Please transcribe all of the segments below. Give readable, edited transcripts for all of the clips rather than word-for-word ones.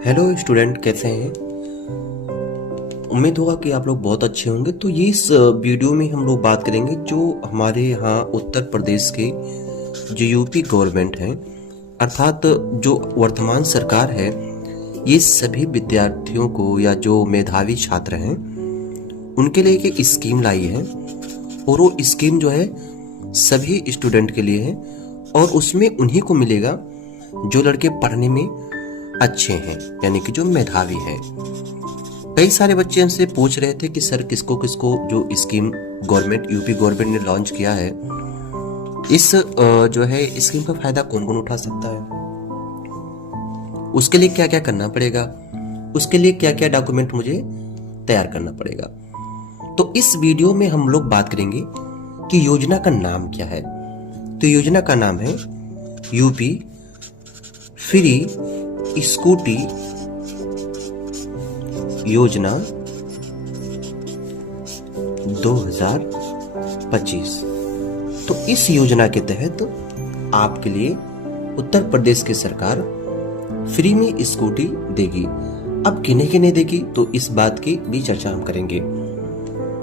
Hello student, कैसे हैं? उम्मीद होगा कि आप लोग बहुत अच्छे होंगे। तो ये इस वीडियो में हम लोग बात करेंगे जो हमारे यहाँ उत्तर प्रदेश के जो यूपी गवर्नमेंट है, अर्थात जो वर्तमान सरकार है, ये सभी विद्यार्थियों को या जो मेधावी छात्र हैं उनके लिए एक स्कीम लाई है। और वो स्कीम जो है सभी स्टूडेंट के लिए है और उसमें उन्हीं को मिलेगा जो लड़के पढ़ने में अच्छे हैं, यानी कि जो मेधावी हैं। कई सारे बच्चे हमसे पूछ रहे थे कि सर किसको किसको जो स्कीम यूपी गवर्नमेंट ने लॉन्च किया है, इस जो है स्कीम का फायदा कौन कौन उठा सकता है, उसके लिए क्या क्या करना पड़ेगा, उसके लिए क्या क्या डॉक्यूमेंट मुझे तैयार करना पड़ेगा। तो इस वीडियो में हम लोग बात करेंगे कि योजना का नाम क्या है। तो योजना का नाम है यूपी फ्री स्कूटी योजना 2025। तो इस योजना के तहत आपके लिए उत्तर प्रदेश की सरकार फ्री में स्कूटी देगी। अब किन्हें किन्हें देगी, तो इस बात की भी चर्चा हम करेंगे।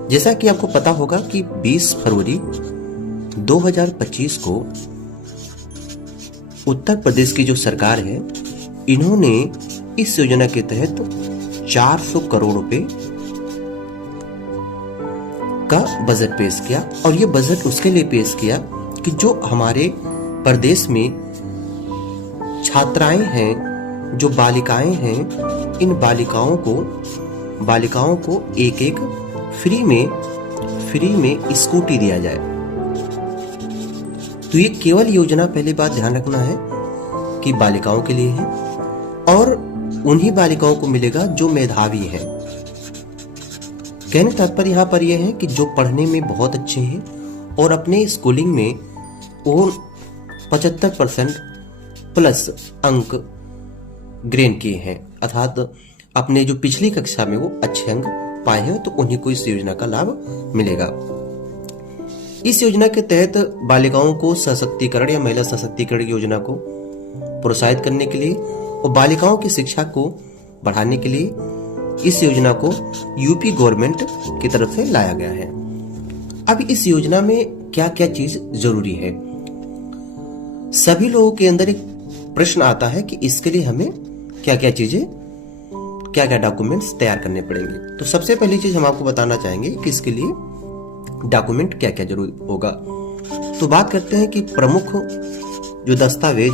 जैसा कि आपको पता होगा कि 20 फरवरी 2025 को उत्तर प्रदेश की जो सरकार है, इन्होंने इस योजना के तहत 400 करोड़ रुपए का बजट पेश किया। और ये बजट उसके लिए पेश किया कि जो हमारे प्रदेश में छात्राएं हैं, जो बालिकाएं हैं, इन बालिकाओं को एक एक फ्री में स्कूटी दिया जाए। तो ये केवल योजना, पहली बात ध्यान रखना है कि बालिकाओं के लिए है और उन्हीं बालिकाओं को मिलेगा जो मेधावी हैं। कहने तात्पर्य यहाँ पर यह है कि जो पढ़ने में बहुत अच्छे हैं और अपने स्कूलिंग में वो 75% प्लस अंक ग्रेन किए हैं, अर्थात अपने जो पिछली कक्षा में वो अच्छे अंक पाए हैं, तो उन्हीं को इस योजना का लाभ मिलेगा। इस योजना के तहत बालिकाओं को सशक्तिकरण या महिला सशक्तिकरण योजना को प्रोत्साहित करने के लिए और बालिकाओं की शिक्षा को बढ़ाने के लिए इस योजना को यूपी गवर्नमेंट की तरफ से लाया गया है। अब इस योजना में क्या क्या चीज जरूरी है, सभी लोगों के अंदर एक प्रश्न आता है कि इसके लिए हमें क्या क्या चीजें, क्या क्या डॉक्यूमेंट्स तैयार करने पड़ेंगे। तो सबसे पहली चीज हम आपको बताना चाहेंगे कि इसके लिए डॉक्यूमेंट क्या क्या जरूरी होगा। तो बात करते हैं कि प्रमुख जो दस्तावेज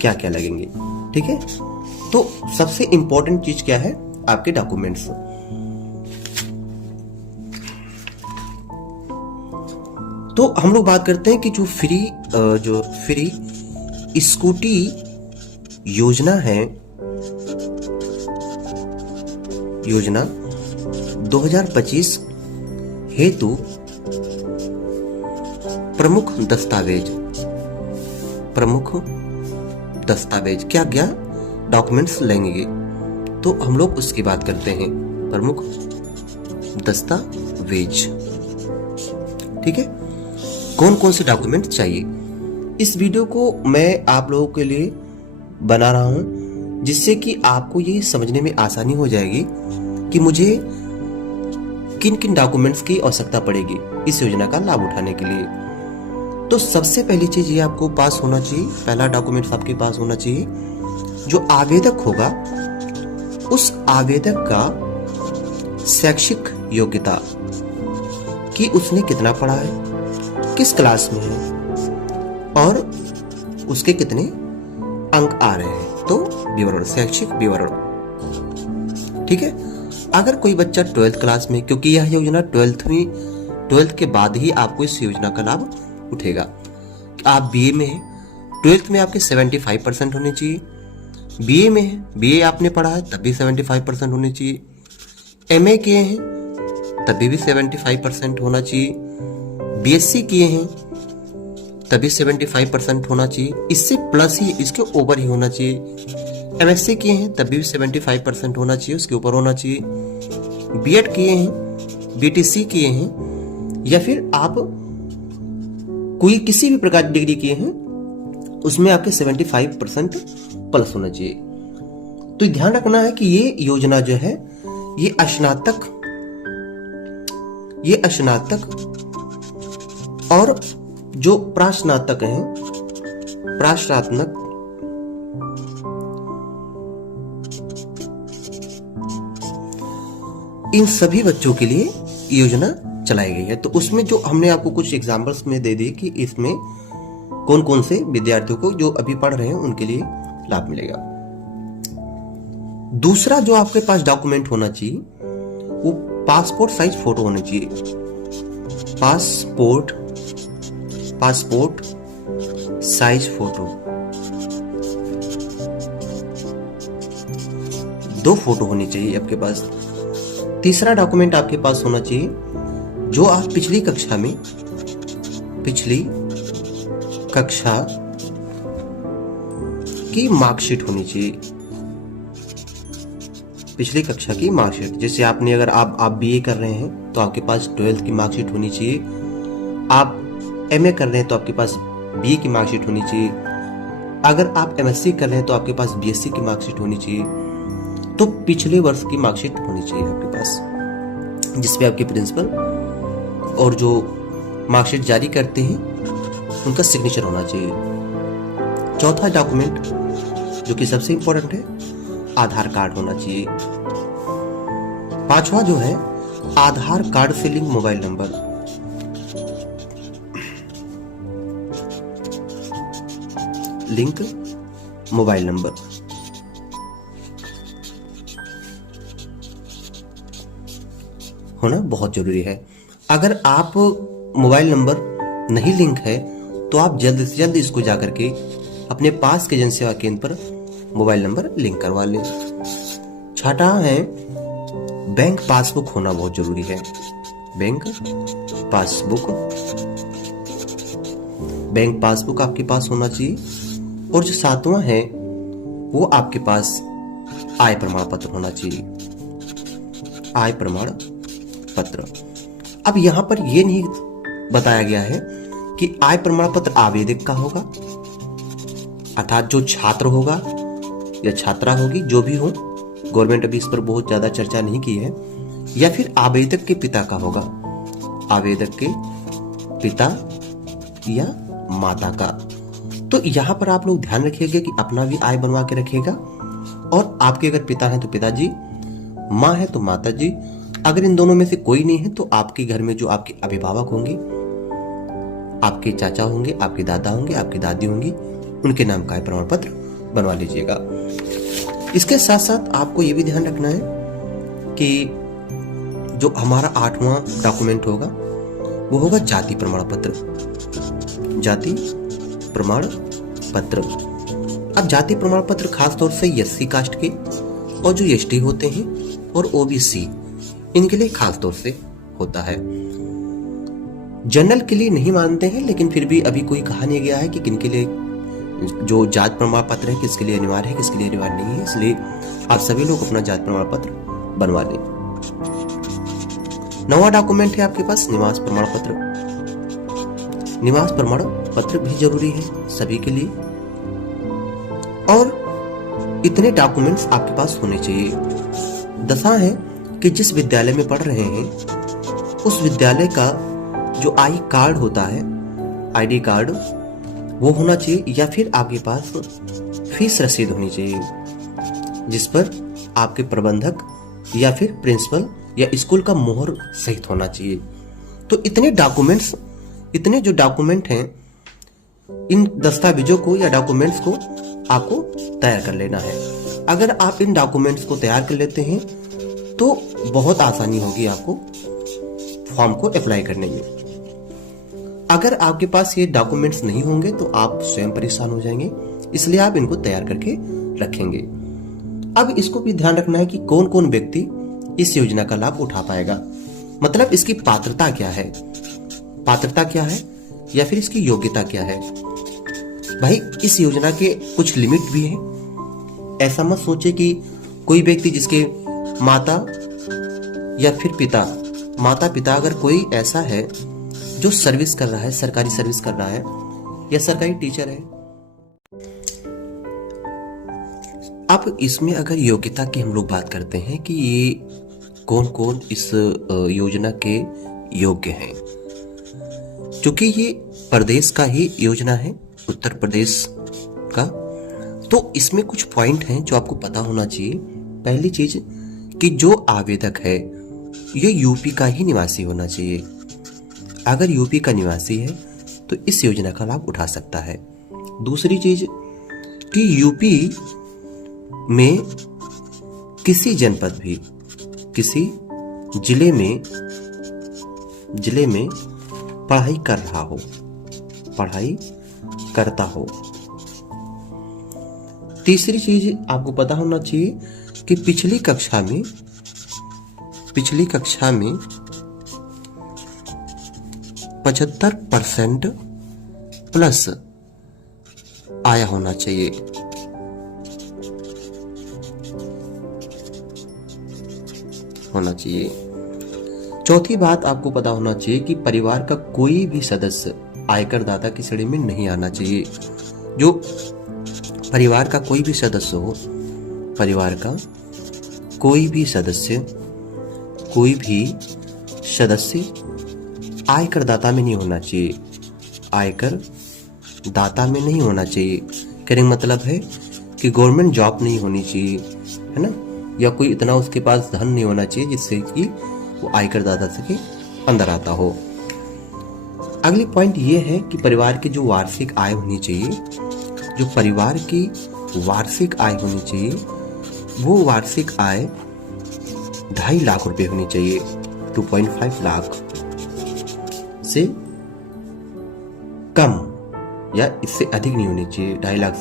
क्या क्या लगेंगे। ठीक है, तो सबसे इंपॉर्टेंट चीज क्या है, आपके डॉक्यूमेंट्स। तो हम लोग बात करते हैं कि जो फ्री स्कूटी योजना है, योजना 2025 हेतु प्रमुख दस्तावेज क्या क्या डॉक्यूमेंट्स लेंगे, तो हम लोग उसकी बात करते हैं। प्रमुख दस्तावेज, ठीक है, कौन कौन से डॉक्यूमेंट चाहिए। इस वीडियो को मैं आप लोगों के लिए बना रहा हूं जिससे कि आपको ये समझने में आसानी हो जाएगी कि मुझे किन किन डॉक्यूमेंट्स की आवश्यकता पड़ेगी इस योजना का लाभ उठाने के लिए। तो सबसे पहली चीज ये आपको पास होना चाहिए, पहला डॉक्यूमेंट आपके पास होना चाहिए, जो आवेदक होगा उस आवेदक का शैक्षिक योग्यता कि उसने कितना पढ़ा है, किस क्लास में है और उसके कितने अंक आ रहे हैं। तो विवरण, शैक्षिक विवरण, ठीक है। अगर कोई बच्चा 12th क्लास में, क्योंकि यह योजना 12th के बाद ही आपको इस योजना का लाभ उठेगा। आप बीए में हैं, 12th में आपके 75% होने चाहिए। बीए में है, बीए आपने पढ़ा है तब भी 75% होने चाहिए। एमए किए हैं तभी भी 75% होना चाहिए। बीएससी किए हैं तभी 75% होना चाहिए, इससे प्लस ही, इसके ऊपर ही होना चाहिए। एमएससी किए हैं तभी भी 75% होना चाहिए, उसके ऊपर होना चाहिए। बीएड किए हैं, बीटीसी किए हैं, या फिर आप कोई किसी भी प्रकार की डिग्री किए हैं उसमें आपके 75% प्लस होना चाहिए। तो ध्यान रखना है कि ये योजना जो है ये स्नातक और जो प्रास्नातक हैं, इन सभी बच्चों के लिए योजना चलाई गई है। तो उसमें जो हमने आपको कुछ एग्जाम्पल्स में दे दी कि इसमें कौन कौन से विद्यार्थियों को जो अभी पढ़ रहे हैं उनके लिए लाभ मिलेगा। दूसरा जो आपके पास डॉक्यूमेंट होना चाहिए वो पासपोर्ट साइज फोटो होना चाहिए। पासपोर्ट साइज फोटो, 2 फोटो होनी चाहिए आपके पास। तीसरा डॉक्यूमेंट आपके पास होना चाहिए जो आप पिछली कक्षा की मार्कशीट होनी चाहिए। पिछली कक्षा की मार्कशीट, जैसे आपने अगर आप बीए कर रहे हैं तो आपके पास 12th की मार्कशीट होनी चाहिए। आप एमए कर रहे हैं तो आपके पास बीए की मार्कशीट होनी चाहिए। अगर आप एमएससी कर रहे हैं तो आपके पास बीएससी की मार्कशीट होनी चाहिए। तो पिछले वर्ष की मार्कशीट होनी चाहिए आपके पास, जिसपे आपके प्रिंसिपल और जो मार्कशीट जारी करते हैं उनका सिग्नेचर होना चाहिए। चौथा डॉक्यूमेंट जो कि सबसे इंपॉर्टेंट है, आधार कार्ड होना चाहिए। पांचवा जो है आधार कार्ड से लिंक मोबाइल नंबर। होना बहुत जरूरी है। अगर आप मोबाइल नंबर नहीं लिंक है तो आप जल्द से जल्द इसको जाकर के अपने पास के जन सेवा केंद्र पर मोबाइल नंबर लिंक करवा लें। छठा है बैंक पासबुक होना बहुत जरूरी है। बैंक पासबुक आपके पास होना चाहिए। और जो 7वां है वो आपके पास आय प्रमाण पत्र होना चाहिए। आय प्रमाण पत्र। अब यहां पर यह नहीं बताया गया है कि आय प्रमाण पत्र आवेदक का होगा, अर्थात जो छात्र होगा या छात्रा होगी, जो भी हो, गवर्नमेंट अभी इस पर बहुत ज्यादा चर्चा नहीं की है, या फिर आवेदक के पिता का होगा, आवेदक के पिता या माता का। तो यहां पर आप लोग ध्यान रखिएगा कि अपना भी आय बनवा के रखिएगा, और आपके अगर पिता हैं तो पिताजी, माँ है तो माता जी। अगर इन दोनों में से कोई नहीं है तो आपके घर में जो आपके अभिभावक होंगे, आपके चाचा होंगे, आपके दादा होंगे, आपकी दादी होंगी, उनके नाम का आय प्रमाण पत्र बनवा लीजिएगा। इसके साथ साथ आपको यह भी ध्यान रखना है कि जो हमारा 8वां डॉक्यूमेंट होगा वो होगा जाति प्रमाण पत्र। जाति प्रमाण पत्र। अब जाति प्रमाण पत्र खास तौर से एससी कास्ट के और जो एसटी होते हैं और ओबीसी, इनके लिए खास तौर से होता है। जनरल के लिए नहीं मानते हैं, लेकिन फिर भी अभी कोई कहा नहीं गया है कि किनके लिए जो जाति प्रमाण पत्र है किसके लिए अनिवार्य है, किसके लिए अनिवार्य नहीं है। इसलिए आप सभी लोग अपना जाति प्रमाण पत्र बनवा लें। 9वां डॉक्यूमेंट है आपके पास निवास प्रमाण पत्र। निवास प्रमाण पत्र भी जरूरी है सभी के लिए, और इतने डॉक्यूमेंट्स आपके पास होने चाहिए। 10वां है कि जिस विद्यालय में पढ़ रहे हैं उस विद्यालय का जो आई कार्ड होता है, आईडी कार्ड, वो होना चाहिए, या फिर आपके पास फीस रसीद होनी चाहिए जिस पर आपके प्रबंधक या फिर प्रिंसिपल या स्कूल का मोहर सहित होना चाहिए। तो इतने डॉक्यूमेंट्स, इतने जो डॉक्यूमेंट हैं, इन दस्तावेजों को या डॉक्यूमेंट्स को आपको तैयार कर लेना है। अगर आप इन डॉक्यूमेंट्स को तैयार कर लेते हैं तो बहुत आसानी होगी आपको फॉर्म को अप्लाई करने में। अगर आपके पास ये डॉक्यूमेंट्स नहीं होंगे तो आप स्वयं परेशान हो जाएंगे, इसलिए आप इनको तैयार करके रखेंगे। अब इसको भी ध्यान रखना है कि कौन कौन व्यक्ति इस योजना का लाभ उठा पाएगा, मतलब इसकी पात्रता क्या है, या फिर इसकी योग्यता क्या है। भाई इस योजना के कुछ लिमिट भी है। ऐसा मत सोचे कि कोई व्यक्ति जिसके माता पिता अगर कोई ऐसा है जो सर्विस कर रहा है, सरकारी सर्विस कर रहा है या सरकारी टीचर है, अब इसमें अगर योग्यता की हम लोग बात करते हैं कि ये कौन कौन इस योजना के योग्य हैं, क्योंकि ये प्रदेश का ही योजना है, उत्तर प्रदेश का, तो इसमें कुछ पॉइंट हैं जो आपको पता होना चाहिए। पहली चीज कि जो आवेदक है ये यूपी का ही निवासी होना चाहिए। अगर यूपी का निवासी है तो इस योजना का लाभ उठा सकता है। दूसरी चीज कि यूपी में किसी जनपद भी, किसी जिले में पढ़ाई कर रहा हो, पढ़ाई करता हो। तीसरी चीज आपको पता होना चाहिए कि पिछली कक्षा में 75% प्लस आया होना चाहिए। चौथी बात आपको पता होना चाहिए कि परिवार का कोई भी सदस्य आयकर दाता की श्रेणी में नहीं आना चाहिए। जो परिवार का कोई भी सदस्य हो, परिवार का कोई भी सदस्य आयकर दाता में नहीं होना चाहिए, आयकर दाता में नहीं होना चाहिए। कहने का मतलब है कि गवर्नमेंट जॉब नहीं होनी चाहिए, है ना, या कोई इतना उसके पास धन नहीं होना चाहिए जिससे कि वो आयकर दाता के अंदर आता हो। अगली पॉइंट ये है कि परिवार की जो वार्षिक आय होनी चाहिए, जो परिवार की वार्षिक आय होनी चाहिए, वो वार्षिक आय 2.5 लाख रुपए होनी चाहिए। 2.5 लाख से कम या इससे अधिक नहीं होनी चाहिए। 2.5 लाख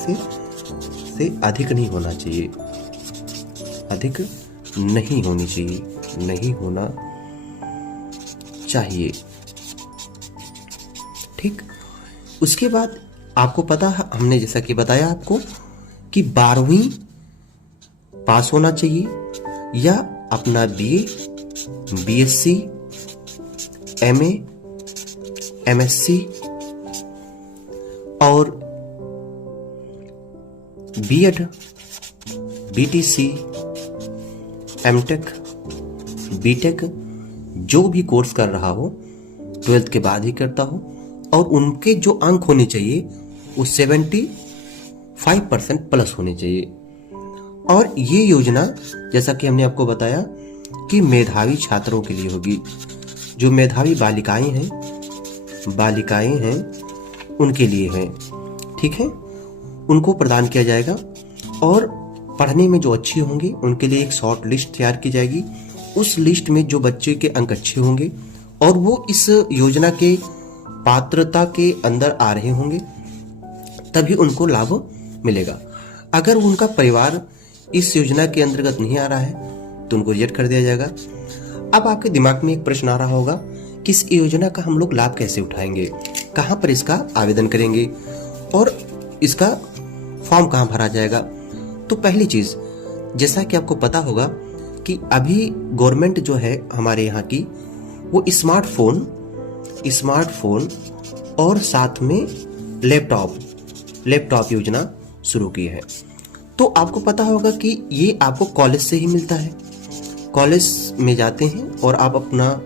से अधिक नहीं होना चाहिए, अधिक नहीं होनी चाहिए, नहीं होना चाहिए। ठीक, उसके बाद आपको पता है, हमने जैसा कि बताया आपको कि 12वीं पास होना चाहिए या अपना बीए, बीएससी, एमए, एमएससी और बीएड, बीटीसी, एमटेक, बीटेक जो भी कोर्स कर रहा हो 12th के बाद ही करता हो, और उनके जो अंक होने चाहिए वो 75% प्लस होने चाहिए। और ये योजना जैसा कि हमने आपको बताया कि मेधावी छात्रों के लिए होगी। जो मेधावी बालिकाएं हैं उनके लिए है, ठीक है, उनको प्रदान किया जाएगा। और पढ़ने में जो अच्छी होंगे उनके लिए एक शॉर्ट लिस्ट तैयार की जाएगी। उस लिस्ट में जो बच्चे के अंक अच्छे होंगे और वो इस योजना के पात्रता के अंदर आ रहे होंगे तभी उनको लाभ मिलेगा। अगर उनका परिवार इस योजना के अंतर्गत नहीं आ रहा है तो उनको रिजेक्ट कर दिया जाएगा। अब आपके दिमाग में एक प्रश्न आ रहा होगा कि इस योजना का हम लोग लाभ कैसे उठाएंगे, कहां पर इसका आवेदन करेंगे और इसका फॉर्म कहां भरा जाएगा। तो पहली चीज, जैसा कि आपको पता होगा कि अभी गवर्नमेंट जो है हमारे यहाँ की, वो स्मार्टफोन और साथ में लैपटॉप योजना शुरू की है। तो आपको पता होगा कि ये आपको कॉलेज से ही मिलता है। कॉलेज में जाते हैं और आप अपना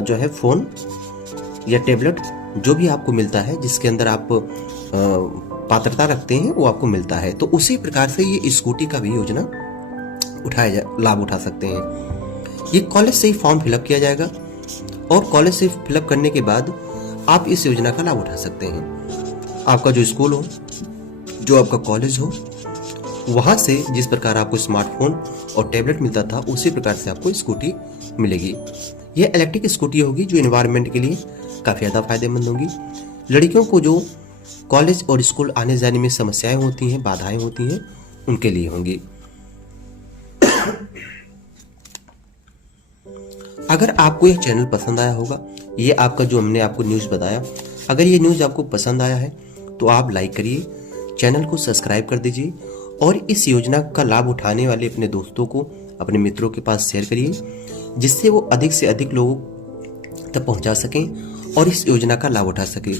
जो है फोन या टैबलेट जो भी आपको मिलता है, जिसके अंदर आप पात्रता रखते हैं, वो आपको मिलता है। तो उसी प्रकार से ये स्कूटी का भी योजना लाभ उठा सकते हैं। ये कॉलेज से ही फॉर्म फिलअप किया जाएगा और कॉलेज से फिलअप करने के बाद आप इस योजना का लाभ उठा सकते हैं। आपका जो स्कूल हो, जो आपका कॉलेज हो, वहां से जिस प्रकार आपको स्मार्टफोन और टैबलेट मिलता था उसी प्रकार से आपको स्कूटी मिलेगी। यह इलेक्ट्रिक स्कूटी होगी जो एनवायरनमेंट के लिए काफी ज्यादा फायदेमंद होगी। लड़कियों को जो कॉलेज और स्कूल आने जाने में समस्याएं होती हैं, बाधाएं होती हैं, उनके लिए होंगी। अगर आपको यह चैनल पसंद आया होगा, ये आपका जो हमने आपको न्यूज़ बताया, अगर ये न्यूज़ आपको पसंद आया है तो आप लाइक करिए, चैनल को सब्सक्राइब कर दीजिए और इस योजना का लाभ उठाने वाले अपने दोस्तों को, अपने मित्रों के पास शेयर करिए, जिससे वो अधिक से अधिक लोगों तक पहुंचा सकें और इस योजना का लाभ उठा सकें।